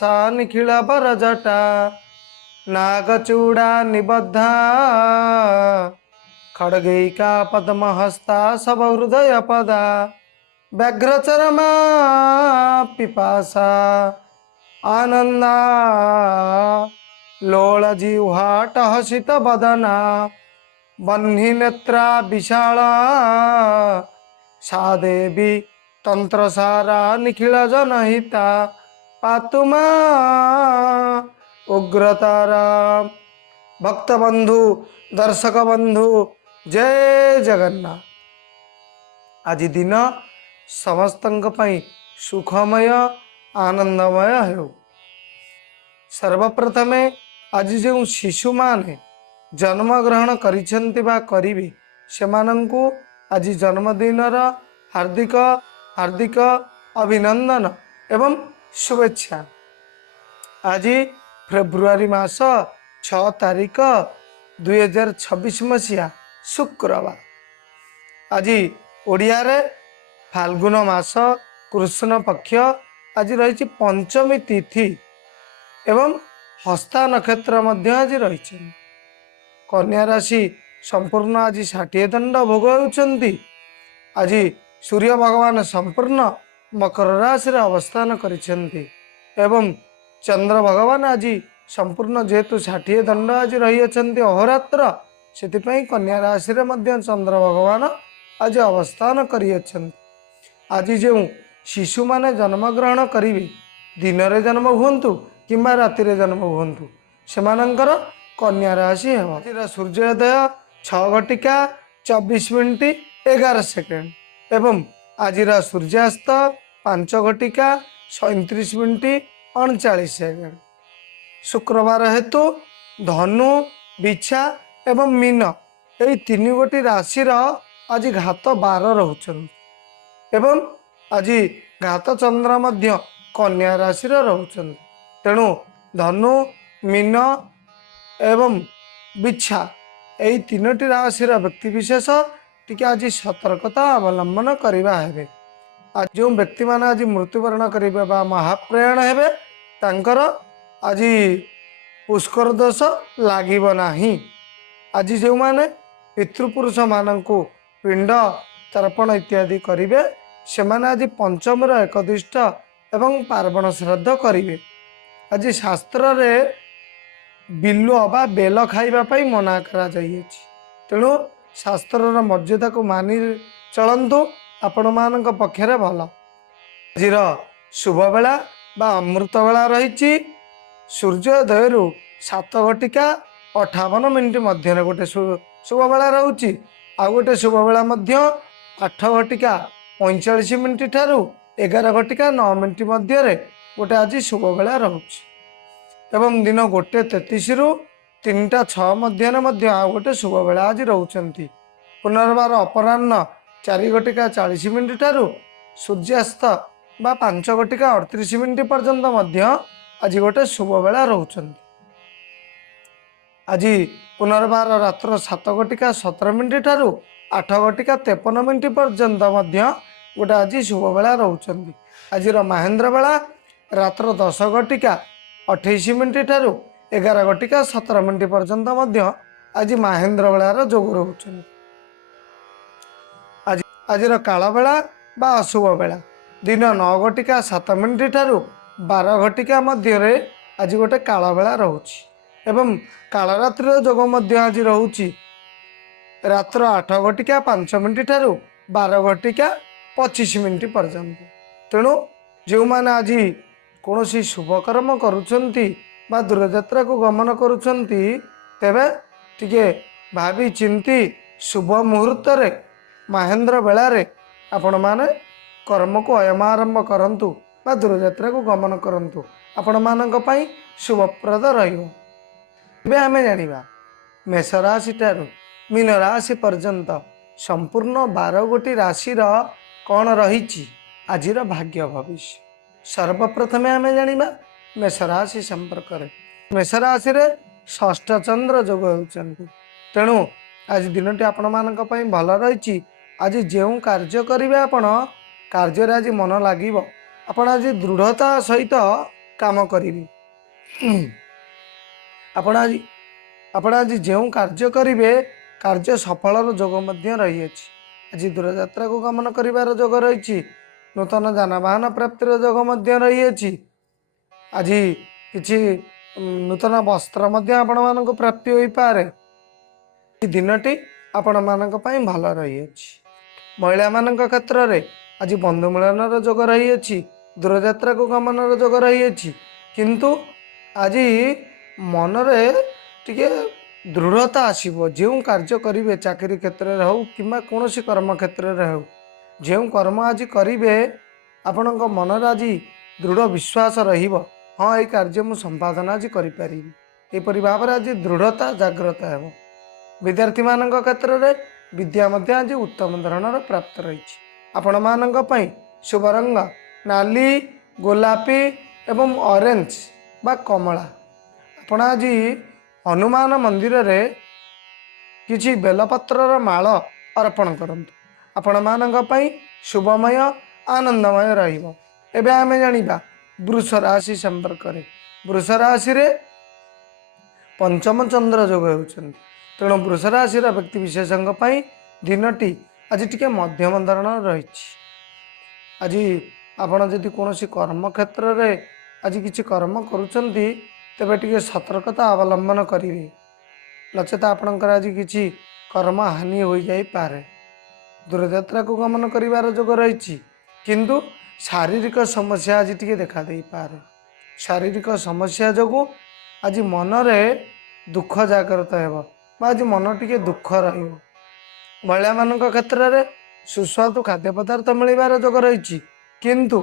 पिपासा निखिल बरजटा नागचूड़ा निबद्धा खड्गैका पद्महस्ता सब हृदय पदा व्याघ्रचरमा पिपासा आनंदा लोल जिह्वाट हसित बदना बह्नि नेत्रा विशाला सा देवी तंत्रसारा निखिल जनहिता पातुमा उग्रतारा। भक्त बंधु दर्शक बंधु जय जगन्नाथ। आज दिन समस्तंक पई सुखमय आनंदमय हो। सर्वप्रथमे आज जो शिशु माने जन्म ग्रहण करिसेंति बा करिवे सेमानंकु आज जन्मदिनर हार्दिक हार्दिक अभिनंदन एवं शुभेच्छा। आज फेब्रुआरी मास 6 तारिख 2026 मसीहा शुक्रवार। आज ओडिया रे फाल्गुन मास कृष्ण पक्ष आज रही पंचमी तिथि एवं हस्ता नक्षत्र मध्य आज रही। कन्या राशि संपूर्ण आज 60 दंड भोग होउछंती। आज सूर्य भगवान संपूर्ण मकर राशि अवस्थान करिसेंती एवं चंद्र भगवान आज संपूर्ण जेहेतु 60 दंड आज रही अछंती अहोरात्र से कन्या राशि चंद्र भगवान आज अवस्थान करि अछंती। आज जो शिशु माने जन्म ग्रहण करिवे दिन रे जन्म हुंतु किंबा राति रे जन्म हुंतु सेमानंकर कन्या राशि हेबा। आज सूर्योदय 6:24 एवं आज सूर्यास्त 5:37 शुक्रवार हेतु धनु बिछा एवं मीन यही 3 गोटी राशि आज घात 12 रोचन एवं आज घात चंद्र मध्य कन्या राशि रोचन। तेणु धनु मीन एवं बिछा यही 3टी राशि व्यक्ति विशेष टिके आज सतर्कता अवलंबन करवा है। आज जो व्यक्ति मान आज मृत्युवरण करेंगे बा महाप्रयाण हेबे तांकर आज पुष्कर दोष लागिब नाही। आज जो माने पितृपुरुष मानंकु पिंड तर्पण इत्यादि करिवे सेमाने आज पंचमर एकदिष्ट एवं पार्वण श्राद्ध करिवे। आज शास्त्र रे बिल्लु बा बेल खाइबा पई मना करा जाइएछि। तेणु शास्त्र मर्यादा को मानि चलंतु आपण मानक पक्षरे भल। आज शुभ बेला बा अमृत बेला रही सूर्योदय 7:58 मध्य गोटे शुभ बेला रोचे आ गोटे शुभ बेला 8:45 ठारू 11:09 मध्य गोटे आज शुभ बेला रोचे एवं दिन 1:33 रु 3:06 मध्य आ गोटे शुभ बेला आज रोचंती। पुनर्बार अपराह्न 4:40 ठारू सूर्यास्त बा 5:38 पर्यंत मध्य आज गोटे शुभ बेला रोचंती। आज पुनर्बार रात्र 7:17 ठारू 8:53 पर्यंत मध्य गोटे आज शुभ बेला रोचंती। आज महेंद्र बेला रात्र 10:28 ठारू 11:17 पर्यंत मध्य आज महेंद्र बेलार जोग रोचंती। आज काल बेला बा अशुभ बेला दिन 9:07 ठारू 12:00 मध्य आज गोटे काल बेला रोची एवं काल रात्रि जोग मध्य आज रोची रात्र 8:05 ठारू 12:25 पर्यंत। तेणु जो माने आज कौन शुभ कर्म करुछंती बा दूरयात्रा को गमन करुछंती तेबे टिके भावी चिंती शुभ मुहूर्त रे महेंद्र बेलारे आपण माने कर्म को आरंभ करंतु बा दूरयात्रा को गमन करंतु आपण मानक पई शुभप्रद रहिबो। एबे आमे जानिबा मेष राशि ठारू मीन राशि पर्यंत संपूर्ण 12 गोटी राशि कौन रही आजिर भाग्य भविष्य। सर्वप्रथमे आमे जानिबा मेष राशि संपर्क में। मेष राशि रे षष्ठ चंद्र जोग होउचंती। तेणु आज दिनटी आपण मानक पई भल रही। आज जो कार्य करेंगे आपण कार्य आज मन लगे। आपण आज दृढ़ता सहित काम करेंगे। आपण आज ଆପଣ ଆଜି ଯେଉଁ କାର୍ଯ୍ୟ କରିବେ କାର୍ଯ୍ୟ ସଫଳର ଯୋଗ ମଧ୍ୟ ରହିଅଛି। ଆଜି ଦୂରଯାତ୍ରାକୁ ଗମନ କରିବାର ଯୋଗ ରହିଛି। ନୂତନ ଯାନବାହନ ପ୍ରାପ୍ତିର ଯୋଗ ମଧ୍ୟ ରହିଅଛି। ଆଜି କିଛି ନୂତନ ବସ୍ତ୍ର ମଧ୍ୟ ଆପଣମାନଙ୍କୁ ପ୍ରାପ୍ତି ହୋଇପାରେ। ଏହି ଦିନଟି ଆପଣମାନଙ୍କ ପାଇଁ ଭଲ ରହିଅଛି। ମହିଳାମାନଙ୍କ କ୍ଷେତ୍ରରେ ଆଜି ବନ୍ଧୁ ମିଳନର ଯୋଗ ରହିଅଛି। ଦୂରଯାତ୍ରାକୁ ଗମନର ଯୋଗ ରହିଅଛି। କିନ୍ତୁ ଆଜି ମନରେ ଟିକେ ଦୃଢ଼ତା ଆସିବ। ଯେଉଁ କାର୍ଯ୍ୟ କରିବେ ଚାକିରି କ୍ଷେତ୍ରରେ ହେଉ କିମ୍ବା କୌଣସି କର୍ମ କ୍ଷେତ୍ରରେ ହେଉ, ଯେଉଁ କର୍ମ ଆଜି କରିବେ ଆପଣଙ୍କ ମନରେ ଆଜି ଦୃଢ଼ ବିଶ୍ୱାସ ରହିବ, ହଁ ଏଇ କାର୍ଯ୍ୟ ମୁଁ ସମ୍ପାଦନ ଆଜି କରିପାରିବି। ଏପରି ଭାବରେ ଆଜି ଦୃଢ଼ତା ଜାଗ୍ରତ ହେବ। ବିଦ୍ୟାର୍ଥୀମାନଙ୍କ କ୍ଷେତ୍ରରେ ବିଦ୍ୟା ମଧ୍ୟ ଆଜି ଉତ୍ତମ ଧରଣର ପ୍ରାପ୍ତ ରହିଛି। ଆପଣମାନଙ୍କ ପାଇଁ ଶୁଭ ରଙ୍ଗ ନାଲି, ଗୋଲାପୀ ଏବଂ ଅରେଞ୍ଜ ବା କମଳା। ଆପଣ ଆଜି ହନୁମାନ ମନ୍ଦିରରେ କିଛି ବେଲପତ୍ରର ମାଳ ଅର୍ପଣ କରନ୍ତୁ। ଆପଣମାନଙ୍କ ପାଇଁ ଶୁଭମୟ ଆନନ୍ଦମୟ ରହିବ। ଏବେ ଆମେ ଜାଣିବା ବୃଷ ରାଶି ସମ୍ପର୍କରେ। ବୃଷ ରାଶିରେ ପଞ୍ଚମ ଚନ୍ଦ୍ର ଯୋଗ ହେଉଛନ୍ତି। ତେଣୁ ବୃଷ ରାଶିର ବ୍ୟକ୍ତିବିଶେଷଙ୍କ ପାଇଁ ଦିନଟି ଆଜି ଟିକେ ମଧ୍ୟମ ଧରଣର ରହିଛି। ଆଜି ଆପଣ ଯଦି କୌଣସି କର୍ମକ୍ଷେତ୍ରରେ ଆଜି କିଛି କର୍ମ କରୁଛନ୍ତି ତେବେ ଟିକେ ସତର୍କତା ଅବଲମ୍ବନ କରିବେ, ନଚେତ ଆପଣଙ୍କର ଆଜି କିଛି କର୍ମ ହାନି ହୋଇଯାଇପାରେ। ଦୂରଯାତ୍ରାକୁ ଗମନ କରିବାର ଯୋଗ ରହିଛି, କିନ୍ତୁ ଶାରୀରିକ ସମସ୍ୟା ଆଜି ଟିକେ ଦେଖା ଦେଇପାରେ। ଶାରୀରିକ ସମସ୍ୟା ଯୋଗୁଁ ଆଜି ମନରେ ଦୁଃଖ ଜାଗ୍ରତ ହେବ ବା ଆଜି ମନ ଟିକେ ଦୁଃଖ ରହିବ। ମହିଳାମାନଙ୍କ କ୍ଷେତ୍ରରେ ସୁସ୍ୱାଦୁ ଖାଦ୍ୟ ପଦାର୍ଥ ମିଳିବାର ଯୋଗ ରହିଛି, କିନ୍ତୁ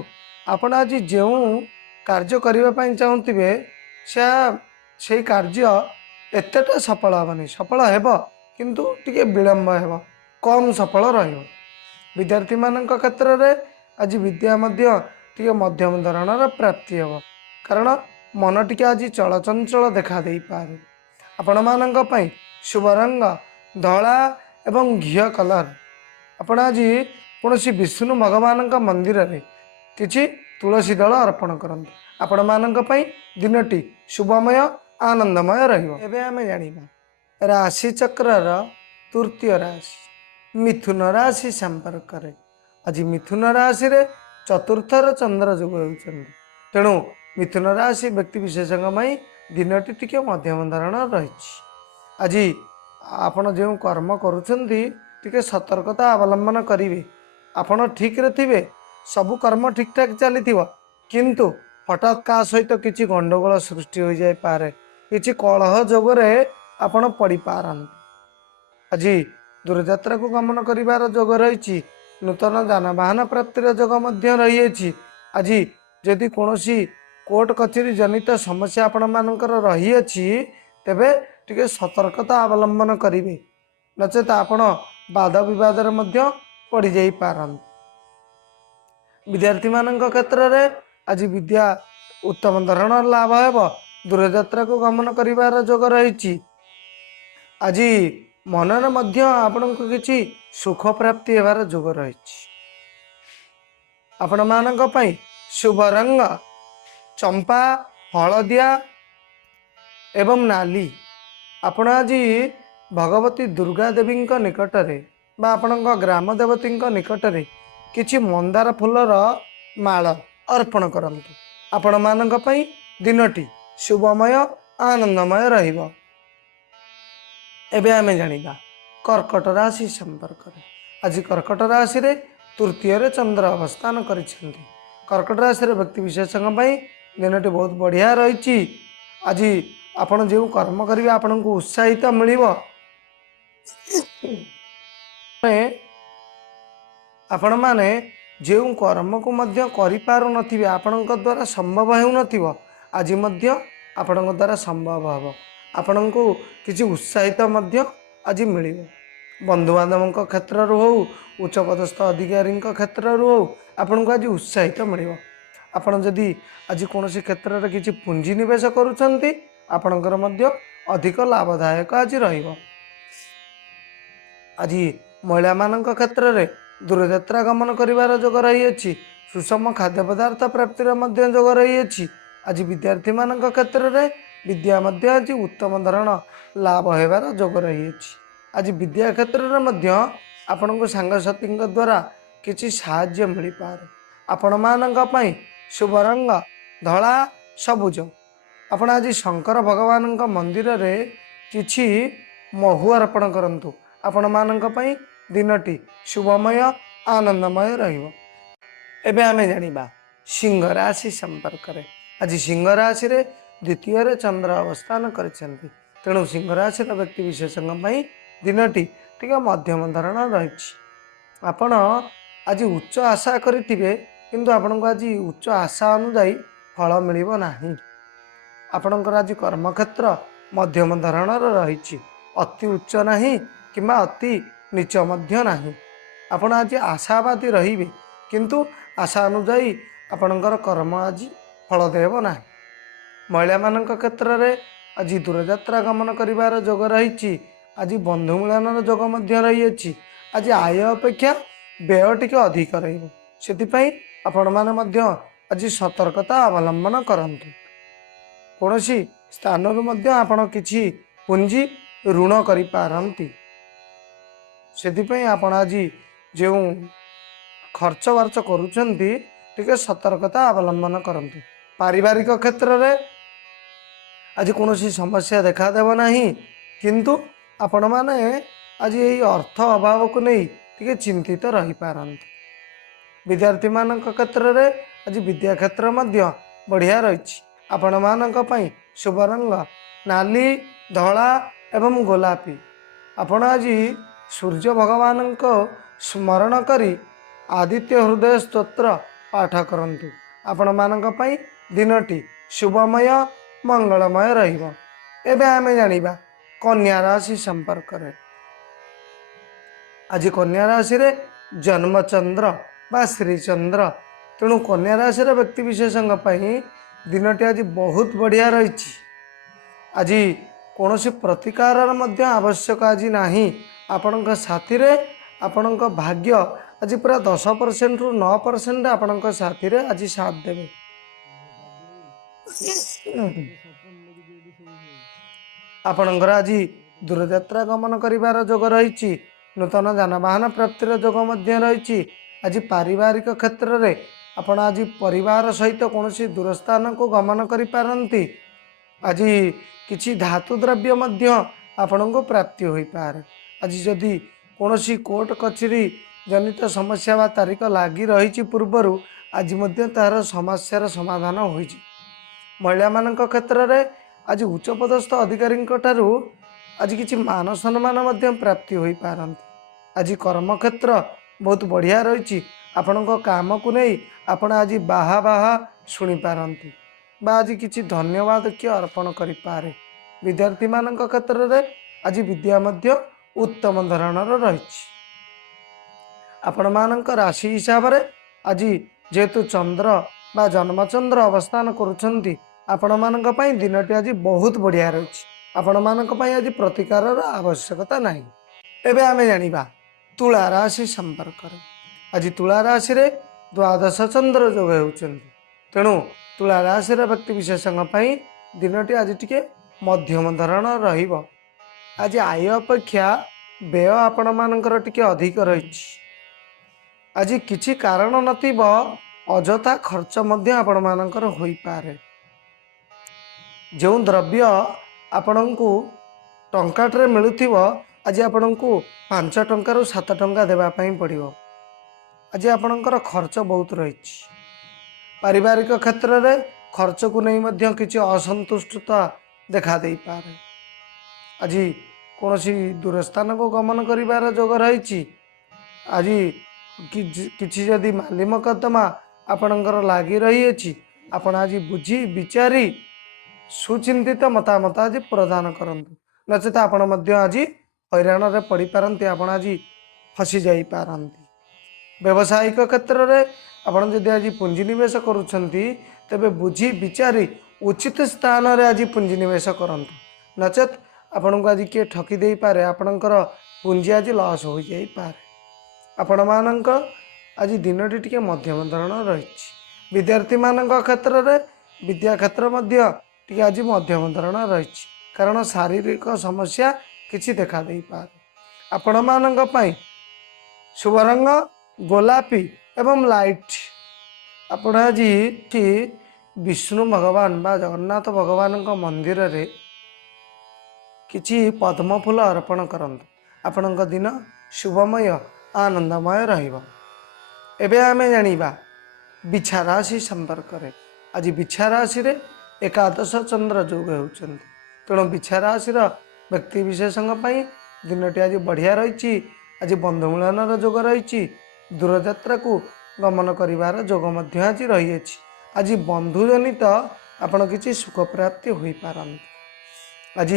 ଆପଣ ଆଜି ଯେଉଁ କାର୍ଯ୍ୟ କରିବା ପାଇଁ ଚାହୁଁଥିବେ ସେଇ କାର୍ଯ୍ୟ ଏତେଟା ସଫଳ ହେବନି। ସଫଳ ହେବ କିନ୍ତୁ ଟିକେ ବିଳମ୍ବ ହେବ, କମ୍ ସଫଳ ରହିବ। ବିଦ୍ୟାର୍ଥୀମାନଙ୍କ କ୍ଷେତ୍ରରେ ଆଜି ବିଦ୍ୟା ମଧ୍ୟ ଟିକେ ମଧ୍ୟମ ଧରଣର ପ୍ରାପ୍ତି ହେବ, କାରଣ ମନ ଟିକେ ଆଜି ଚଳଚଞ୍ଚଳ ଦେଖା ଦେଇପାରେ। ଆପଣମାନଙ୍କ ପାଇଁ ଶୁଭ ରଙ୍ଗ ଧଳା ଏବଂ ଘିଅ କଲର୍। ଆପଣ ଆଜି କୌଣସି ବିଷ୍ଣୁ ଭଗବାନଙ୍କ ମନ୍ଦିରରେ କିଛି ତୁଳସୀ ଦଳ ଅର୍ପଣ କରନ୍ତୁ। ଆପଣମାନଙ୍କ ପାଇଁ ଦିନଟି ଶୁଭମୟ ଆନନ୍ଦମୟ ରହିବ। ଏବେ ଆମେ ଜାଣିବା ରାଶିଚକ୍ରର ତୃତୀୟ ରାଶି ମିଥୁନ ରାଶି ସମ୍ପର୍କରେ। ଆଜି ମିଥୁନ ରାଶିରେ ଚତୁର୍ଥର ଚନ୍ଦ୍ର ଯୋଗ ହେଉଛନ୍ତି। ତେଣୁ ମିଥୁନ ରାଶି ବ୍ୟକ୍ତିବିଶେଷଙ୍କ ପାଇଁ ଦିନଟି ଟିକେ ମଧ୍ୟମ ଧରଣର ରହିଛି। ଆଜି ଆପଣ ଯେଉଁ କର୍ମ କରୁଛନ୍ତି ଟିକେ ସତର୍କତା ଅବଲମ୍ବନ କରିବେ। ଆପଣ ଠିକ୍ରେ ଥିବେ, ସବୁ କର୍ମ ଠିକ୍ଠାକ୍ ଚାଲିଥିବ, କିନ୍ତୁ ହଠାତ୍ କାହା ସହିତ କିଛି ଗଣ୍ଡଗୋଳ ସୃଷ୍ଟି ହୋଇଯାଇପାରେ। କିଛି କଳହ ଯୋଗରେ ଆପଣ ପଡ଼ିପାରନ୍ତି। ଆଜି ଦୂରଯାତ୍ରାକୁ ଗମନ କରିବାର ଯୋଗ ରହିଛି। ନୂତନ ଯାନବାହନ ପ୍ରାପ୍ତିର ଯୋଗ ମଧ୍ୟ ରହିଅଛି। ଆଜି ଯଦି କୌଣସି କୋର୍ଟ କଚେରୀ ଜନିତ ସମସ୍ୟା ଆପଣମାନଙ୍କର ରହିଅଛି ତେବେ ଟିକେ ସତର୍କତା ଅବଲମ୍ବନ କରିବେ, ନଚେତ ଆପଣ ବାଦ ବିବାଦରେ ମଧ୍ୟ ପଡ଼ିଯାଇପାରନ୍ତି। ବିଦ୍ୟାର୍ଥୀମାନଙ୍କ କ୍ଷେତ୍ରରେ ଆଜି ବିଦ୍ୟା ଉତ୍ତମ ଧରଣର ଲାଭ ହେବ। ଦୂରଯାତ୍ରାକୁ ଗମନ କରିବାର ଯୋଗ ରହିଛି। ଆଜି ମନରେ ମଧ୍ୟ ଆପଣଙ୍କୁ କିଛି ସୁଖ ପ୍ରାପ୍ତି ହେବାର ଯୋଗ ରହିଛି। ଆପଣମାନଙ୍କ ପାଇଁ ଶୁଭ ରଙ୍ଗ ଚମ୍ପା, ହଳଦିଆ ଏବଂ ନାଲି। ଆପଣ ଆଜି ଭଗବତୀ ଦୁର୍ଗା ଦେବୀଙ୍କ ନିକଟରେ ବା ଆପଣଙ୍କ ଗ୍ରାମ ଦେବତୀଙ୍କ ନିକଟରେ କିଛି ମନ୍ଦାର ଫୁଲର ମାଳ ଅର୍ପଣ କରନ୍ତୁ। ଆପଣମାନଙ୍କ ପାଇଁ ଦିନଟି ଶୁଭମୟ ଆନନ୍ଦମୟ ରହିବ। ଏବେ ଆମେ ଜାଣିବା କର୍କଟ ରାଶି ସମ୍ପର୍କରେ। ଆଜି କର୍କଟ ରାଶିରେ ତୃତୀୟରେ ଚନ୍ଦ୍ର ଅବସ୍ଥାନ କରିଛନ୍ତି। କର୍କଟ ରାଶିର ବ୍ୟକ୍ତିବିଶେଷଙ୍କ ପାଇଁ ଦିନଟି ବହୁତ ବଢ଼ିଆ ରହିଛି। ଆଜି ଆପଣ ଯେଉଁ କର୍ମ କରିବେ ଆପଣଙ୍କୁ ଉତ୍ସାହିତ ମିଳିବ। ଆପଣମାନେ ଯେଉଁ କର୍ମକୁ ମଧ୍ୟ କରିପାରୁନଥିବେ, ଆପଣଙ୍କ ଦ୍ୱାରା ସମ୍ଭବ ହେଉନଥିବ, ଆଜି ମଧ୍ୟ ଆପଣଙ୍କ ଦ୍ୱାରା ସମ୍ଭବ ହେବ। ଆପଣଙ୍କୁ କିଛି ଉତ୍ସାହିତ ମଧ୍ୟ ଆଜି ମିଳିବ। ବନ୍ଧୁବାନ୍ଧବଙ୍କ କ୍ଷେତ୍ରରୁ ହେଉ, ଉଚ୍ଚପଦସ୍ଥ ଅଧିକାରୀଙ୍କ କ୍ଷେତ୍ରରୁ ହେଉ, ଆପଣଙ୍କୁ ଆଜି ଉତ୍ସାହିତ ମିଳିବ। ଆପଣ ଯଦି ଆଜି କୌଣସି କ୍ଷେତ୍ରରେ କିଛି ପୁଞ୍ଜି ନିବେଶ କରୁଛନ୍ତି ଆପଣଙ୍କର ମଧ୍ୟ ଅଧିକ ଲାଭଦାୟକ ଆଜି ରହିବ। ଆଜି ମହିଳାମାନଙ୍କ କ୍ଷେତ୍ରରେ ଦୂରଯାତ୍ରା ଗମନ କରିବାର ଯୋଗ ରହିଅଛି। ସୁଷମ ଖାଦ୍ୟ ପଦାର୍ଥ ପ୍ରାପ୍ତିର ମଧ୍ୟ ଯୋଗ ରହିଅଛି। आज विद्यार्थी मान क्षेत्र में विद्या मध्य आज उत्तम धरण लाभ होबार जोग रही। आज विद्या क्षेत्र में आपण को सांगसाथी द्वारा किसी साहाय्य मिल पारे। आपण मानी शुभ रंग धला सबुज। आपण आज शंकर भगवान मंदिर रे किछि महु अर्पण करंतु। आपण मानी दिनटी शुभमय आनंदमय रहिबो। एबे आमे जानिबा सिंह राशि संपर्क रे। आज सिंह राशि रे द्वितीय रे चंद्र अवस्थान करिसेंती। तेणु सिंह राशि व्यक्ति विशेषज्ञ दिनटी टिके मध्यम धरण रही। आपण आज उच्च आशा करिथिबे किंतु आपनको आज उच्च आशा अनुଯାयी फल मिलिबो नाही। आपणकर आज कर्मक्षेत्र मध्यम धरणर रही। अति उच्च नहीं किंबा अति नीच मध्य नहीं। आपण आज आशावादी रहिबे किंतु आशा अनुଯାयी आपणकर कर्म आज फल देव नाही। महिला मानक क्षेत्र में आज दूरयात्रा गमन करिवार जोग रही। आज बंधु मिलन जोग मध्य रही। आज आय अपेक्षा व्यय टिके अधिक रहिबो। सेतिपई आपण माने मध्य आज सतर्कता अवलंबन करंतु। कोनोसी स्थान रु मध्य आपण किछि पुंजी ऋण करि पारंती। सेतिपई आपण आज जो खर्च वर्च करूछंती टिके सतर्कता अवलंबन करंतु। पारिवारिक क्षेत्र में आज कोनोसी समस्या देखा देव नाही किंतु आपण माने आज यही अर्थ अभाव को नहीं टिके चिंतित रही पारंती। विद्यार्थी मान क्षेत्र में आज विद्या क्षेत्र मध्य बढ़िया रही। आपण मानक पई शुभ रंग नाली धला एवं गोलापी। आपण आज सूर्य भगवान को स्मरण करी आदित्य हृदय स्तोत्र पाठ करंतु। आपण मानक पई दिनटी शुभमय मंगलमय रहिबो। एबे आमे जानिबा कन्या राशि संपर्क रे। आज कन्या राशि रे जन्म चंद्र बा श्रीचंद्र। तेणु कन्या राशि रे व्यक्ति विशेषज्ञ पई दिनटी आज बहुत बढ़िया रही। आज कौनसी प्रतिकार मध्य आवश्यक आज नहीं। आपण साथी रे आपण भाग्य आज पूरा 10% रु 9% आपण साथी रे आज साथ देवे। आपणकर आज दूरयात्रा गमन करिवार जोग रही। नूतन जानवाहन प्राप्तिर जोग मध्य रही। आज पारिवारिक क्षेत्र में आपण आज परिवार सहित कौनसी दूरस्थान को गमन करि पारंती। आज किछि धातु द्रव्य मध्य आपण को प्राप्ति होई पारे। आज जदि कौनसी कोर्ट कचेरी जनित समस्या वा तारीख लागी रही पूर्वर आज मध्य तार समस्यार समाधान होई। महिला मानक क्षेत्र में आज उच्च पदस्थ अधिकारी ठारू आज किछि मान सम्मान मध्य प्राप्ति होई पारंती। आज कर्म क्षेत्र बहुत बढ़िया रही। आपण काम को नहीं आपण आज बाहा बाहा शुणी पारंती बा आज किछि धन्यवाद किए अर्पण करि पारे। विद्यार्थी मानक क्षेत्र में आज विद्या मध्य उत्तम धरणर रही। आपण मानक राशि हिसाब से आज जेहेतु चंद्र बा जन्मचंद्र अवस्थान करुछंती आपण मानक पई दिनटी आज बहुत बढ़िया रही। आपण मानक पई आज प्रतिकार आवश्यकता नहीं। एबे आमे जानिबा तुला राशि संपर्क रे। आज तुला राशि रे द्वादश चंद्र जोग होउछंती। तेणु तुला राशि रे व्यक्ति विशेषज्ञ पई दिनटी आज टिके मध्यम धरण रहिबो। आज आय अपेक्षा व्यय आपण मानकर टिके अधिक रही। आज किछि कारण नथिब अजथा खर्च मध्य आपण मानकर होई पारे। जो द्रव्य आपणको टंकाटे मिलुथिबो आज आपणको 5 टंका रु 7 टंका देबा पई पड़िबो। आज आपणकर खर्च बहुत रही। पारिवारिक क्षेत्र में खर्च को नहीं मध्य किछि असंतुष्टता देखा दे पारे। आज कौनसी दूरस्थान को गमन करिवार जोग रही। आज किछि जदि माली मकद्दमा आपणकर लागी रही आपण आज बुझी विचारी सुचिंतित मतामत आज प्रदान करंतु। नचेत आपण मध्य आज हैरान रे पड़ी पारंती। आपण आज फसी जाई पारंती। व्यावसायिक क्षेत्र में आपण जदि आज पुंजी निवेश करुछंती तेबे बुझी विचारी उचित स्थान रे आज पुंजी निवेश करंतु। नचेत आपण को आज किए ठकी दे पारे। आपणकर पुंजी आज लॉस हो जाई पारे। आपण मानक आज दिनटी टिके मध्यम धरण रही। विद्यार्थी मानक क्षेत्र में विद्या क्षेत्र मध्य टिके आज मध्यम धरण रही कारण शारीरिक समस्या किछि देखा दे पारे। आपण मानक पई शुभ रंग गोलापी एवं लाइट। आपण आज विष्णु भगवान बा जगन्नाथ भगवान मंदिर रे किछि पद्म फूल अर्पण करंतु। आपणक दिन शुभमय आनंदमय रहिबो। एबे आमे जानिबा बिछा राशि संपर्क रे। आज बिछा राशि रे एकादश चंद्र जोग होउछन्ति। तेणु बिछा राशि व्यक्ति विशेषज्ञ पई दिनटी आज बढ़िया रही। आज बंधु मिलन जोग रही। दूरयात्रा को गमन करिवार जोग मध्य आज रही। आज बंधुजनित आपण किछि सुख प्राप्ति होई पारन। आज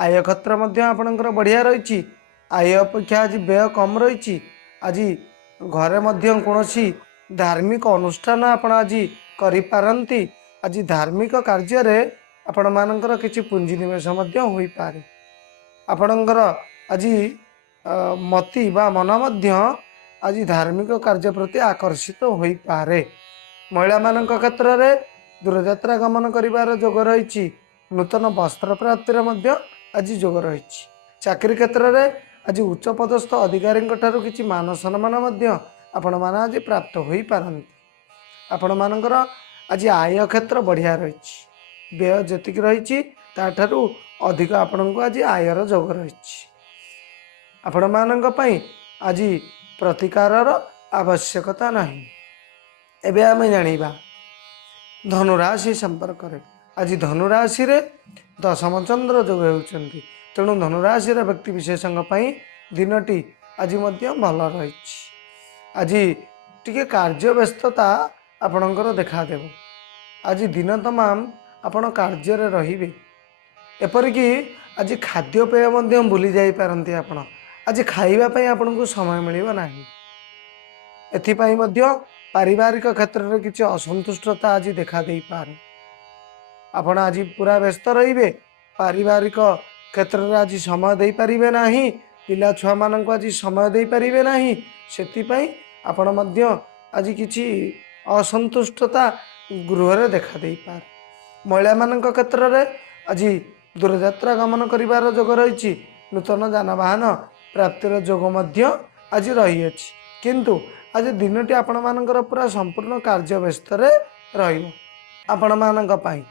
आय क्षेत्र मध्य आपणकर बढ़िया रही। आय अपेक्षा आज व्यय कम रही। आज घरे मध्य कौनसी धार्मिक अनुष्ठान आपण आज करि पारंती। आज धार्मिक कार्य रे आपण मानकर किछि पुंजी निवेश मध्य होई पारे। आपणकर आज मति बा मन मध्य आज धार्मिक कार्य प्रति आकर्षित होई पारे। महिला मानक क्षेत्र रे दूरयात्रा गमन करिवार जोग रही। नूतन वस्त्र प्राप्तिर मध्य आज जोग रही। चाकरी क्षेत्र रे आज उच्च पदस्थ अधिकारी किछि मान सम्मान मध्य आपण मान आज प्राप्त होई पारंती। आपण मानकर आज आय क्षेत्र बढ़िया रही। व्यय जेतिक रही ताठारु अधिक आपण को आज आयर जोग रही। आपण मानक पई आज प्रतिकारर आवश्यकता नहीं। एबे आमे जानिबा धनुराशि संपर्क रे। आज धनुराशि रे दशम चंद्र जोग होउछन्ति। तेणु धनुराशि व्यक्ति विशेषज्ञ पई दिनटी आज मध्य भल रही। आज टिके कार्य व्यस्तता आपणकर देखा देव। आज दिन तमाम आपण कार्य रे रहिबे। एपरिकी आज खाद्यपेय मध्य भूली जाई पारंती। आपण आज खाइबा पई आपण को समय मिलिबो नाही। एथिपाई मध्य पारिवारिक क्षेत्र रे किछि असंतुष्टता आज देखा देई पारे। आपण आज पूरा व्यस्त रहिबे। पारिवारिक क्षेत्र रे आज समय देई परिबे नाही। पिला छुआ मान को आज समय देई परिबे नाही। सेतिपाई आपण मध्य आज किछि असंतुष्टता गृह रे देखा देई पारे। महिला मानक क्षेत्र रे आज दूरयात्रा गमन करिवार जोग रही। नूतन जानवाहन प्राप्तिर जोग मध्य आज रही अछि। किंतु आज दिनटी आपण मानकर पूरा संपूर्ण कार्य व्यस्त रे रहिबो। आपण मानक पई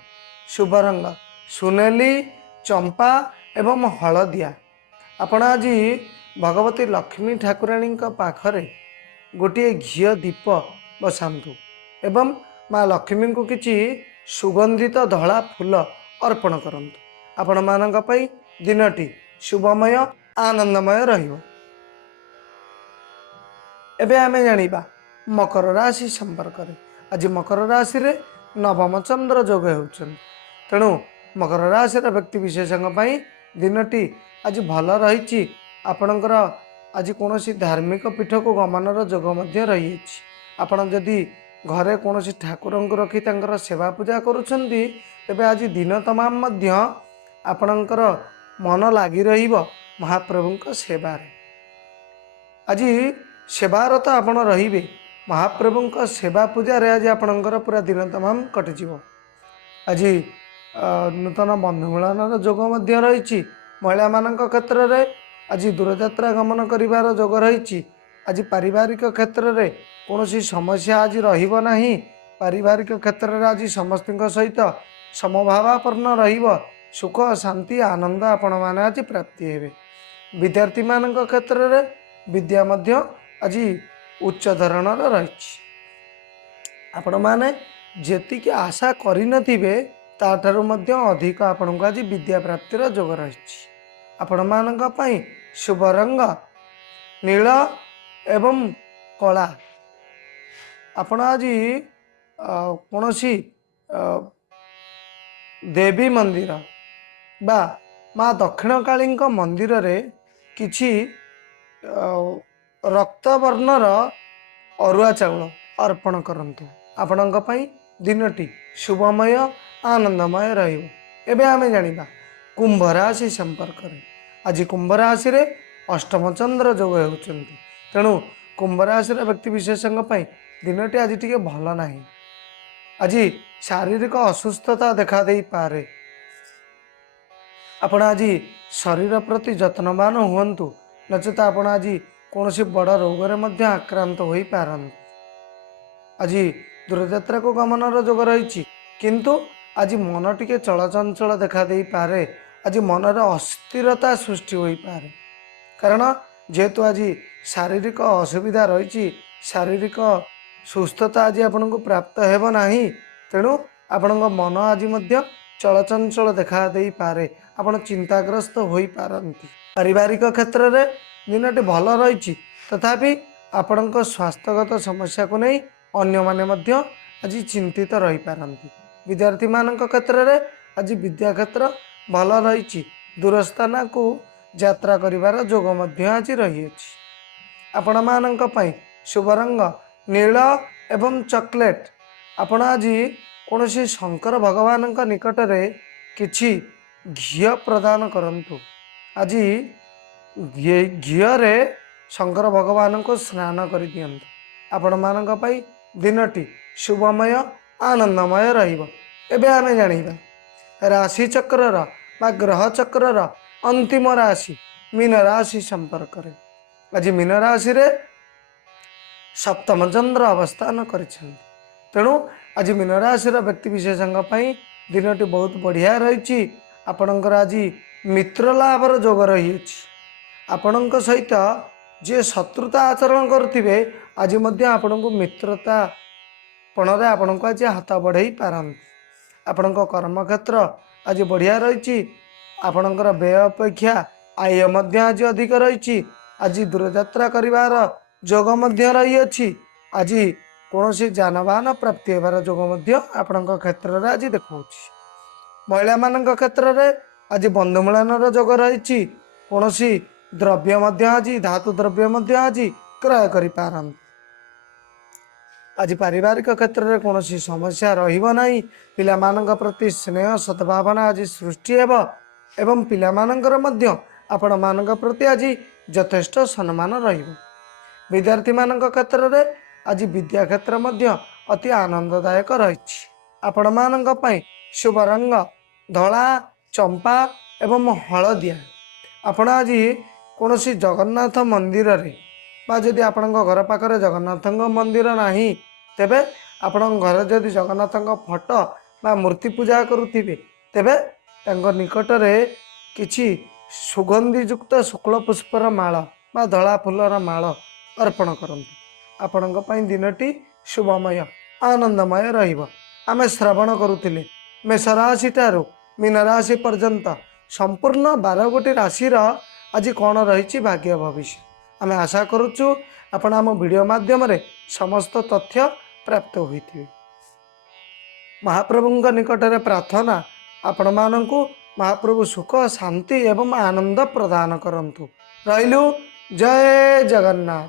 शुभ रंग सुनेली चंपा एवं हलदिया। आपण आज भगवती लक्ष्मी ठाकुराणी पाखरे गोटे घी दीप बसातु एवं माँ लक्ष्मी को किछि सुगंधित धला फूल अर्पण करंतु। आपण मानक पई दिनटी शुभमय आनंदमय रहिबो। एबे आमे जानिबा मकर राशि संपर्क रे। आज मकर राशि रे नवम चंद्र जोग होउछन। तेणु मकर राशि व्यक्ति विशेषज्ञ पई दिनटी आज भल रही। आपणकर आज कौनसी धार्मिक पीठ को गमनर जोग मध्य रही। आपण जदि घरे कौनसी ठाकुर को रखी तांकर सेवा पूजा करुछंती तेबे आज दिन तमाम मध्य आपणकर मन लागी रहिबो महाप्रभुंक सेवारे। आज सेवारत आपण रहिबे। महाप्रभुंक सेवा पूजा रे आज आपणकर पूरा दिन तमाम कटिजिवो। आज नूतन बंधु मिलन जोग मध्य रही। महिला मानक क्षेत्र रे आज दूरयात्रा गमन करिवार जोग रही। आज पारिवारिक क्षेत्र रे कौनसी समस्या आज रहिबो नाही। पारिवारिक क्षेत्र रे आज समस्तिंक सहित समभावापन्न रहिबो। सुख शांति आनंद आपण माने आज प्राप्ति हेबे। विद्यार्थी मानक क्षेत्र रे विद्या मध्य आज उच्च धरणर रही। आपण माने जेतिकी आशा करिनथिबे ताठारु मध्य अधिक आपण को आज विद्या प्राप्तिर जोग रही। आपण मानक पई शुभ रंग नील एवं कला। आपण आज कौनसी देवी मंदिर बा माँ दक्षिण काली मंदिर रे किछि रक्त वर्णर अरुआ चाउल अर्पण करंतु। आपणक पई दिनटी शुभमय आनंदमय रहिबो। एबे आमे जानिबा कुंभ राशि संपर्क रे। आज कुंभ राशि रे अष्टम चंद्र जोग होउछन्ति। तेणु कुंभ राशि रे व्यक्ति विशेषज्ञ पई दिनटी आज टिके भल नाही। आज शारीरिक असुस्थता देखा दे पारे। आपण आज शरीर प्रति जत्नवान हुअन्तु, नचेत आपण आज कौन बड़ रोग में आक्रांत हो पारନ୍ତି। आज दूरयात्रा को गमनर जोग रही, किंतु आज मन टिके चलचंचल देखा दे पारे। आज मनर अस्थिरता सृष्टि हो पारे, कारण जेहेतु आज शारीरिक असुविधा रही, शारीरिक सुस्थता आज आपन को प्राप्त हेब नाही, तेणु आपण मन आज मध्य चलचंचल देखा दे पारे। आपण चिंताग्रस्त हो पारନ୍ତି। पारिवारिक क्षेत्र में दिनटी भल रही, तथापि आपण स्वास्थ्यगत समस्या को नहीं अन्य माने मध्य आज चिंतित रही पारନ୍ତି। विद्यार्थी मानक क्षेत्र में आज विद्या क्षेत्र भल रही, दूरस्थान को यात्रा करिवार जोग मध्य आज रही अछि। आपण मानक पई शुभ रंग नील एवं चॉकलेट। आपण आज कौन शंकर भगवान निकट में किछि घी प्रदान करंतु। आज घी रे शंकर भगवान को स्नान कर दियंतु। आपण मानक पई दिनटी शुभमय आनंदमय रहिबो। एबे आमे जानिबा राशि चक्रर बा ग्रह चक्रर अंतिम राशि मीन राशि संपर्क रे। आज मीन राशि रे सप्तम चंद्र अवस्थान करिसेंति, तेणु आज मीन राशि व्यक्ति विशेषज्ञ पई दिनटी बहुत बढ़िया रही। आपणकर आज मित्र लाभर जोग रही अछि। आपणक सहित जे शत्रुता आचरण करथिबे आज मध्य आपणको मित्रता पणरे आपणको आज हाथ बढ़ाई पारନ୍ତି। आपणको कर्म क्षेत्र आज बढ़िया रही। आपणकर व्यय अपेक्षा आय मध्य आज अधिक रही। आज दूरयात्रा करिवार जोग मध्य रही अछि। आज कौन जानवाहन प्राप्ति होबार जोग मध्य आपणको क्षेत्र रे आज देखौछि। महिला मानक क्षेत्र में आज बंधु मिलनर जोग रही। कौन द्रव्य मध्य आज धातु द्रव्य मध्य आज क्रय करि पारନ୍ତି। आज पारिवारिक क्षेत्र में कौन समस्या रहिबो नाही। पिला मानक प्रति स्नेह सद्भावना आज सृष्टि हेब एवं पिला मानकर मध्य आपण मानक प्रति आज यथेष्ट सम्मान रहिबो। विद्यार्थी मानक क्षेत्र में आज विद्या क्षेत्र मध्य अति आनंददायक रही। आपण मानक पई शुभ रंग धला चंपा एवं हलदिया। आपण आज कौन जगन्नाथ मंदिर रे बा जदि आपण घर पाखरे जगन्नाथ मंदिर नाही, तेबे आपण घर जदि जगन्नाथ फोटो बा मूर्ति पूजा करुथिबे, तेबे तांको निकट रे किछि सुगंधि युक्त शुक्ल पुष्पर माळ बा धला फुलर माळ अर्पण करंतु। आपणक पई दिनटी शुभमय आनंदमय रहिबो। आमे श्रवण करुथिले मेष राशि ठारू मीन राशि पर्यंत संपूर्ण 12 गोटी राशि आज कौन रही भाग्य भविष्य। आम आशा करुचु आपण आम वीडियो माध्यम रे समस्त तथ्य प्राप्त होइथिबे। महाप्रभु निकट रे प्रार्थना आपण मानकु महाप्रभु सुख शांति एवं आनंद प्रदान करंतु। रहिलु जय जगन्नाथ।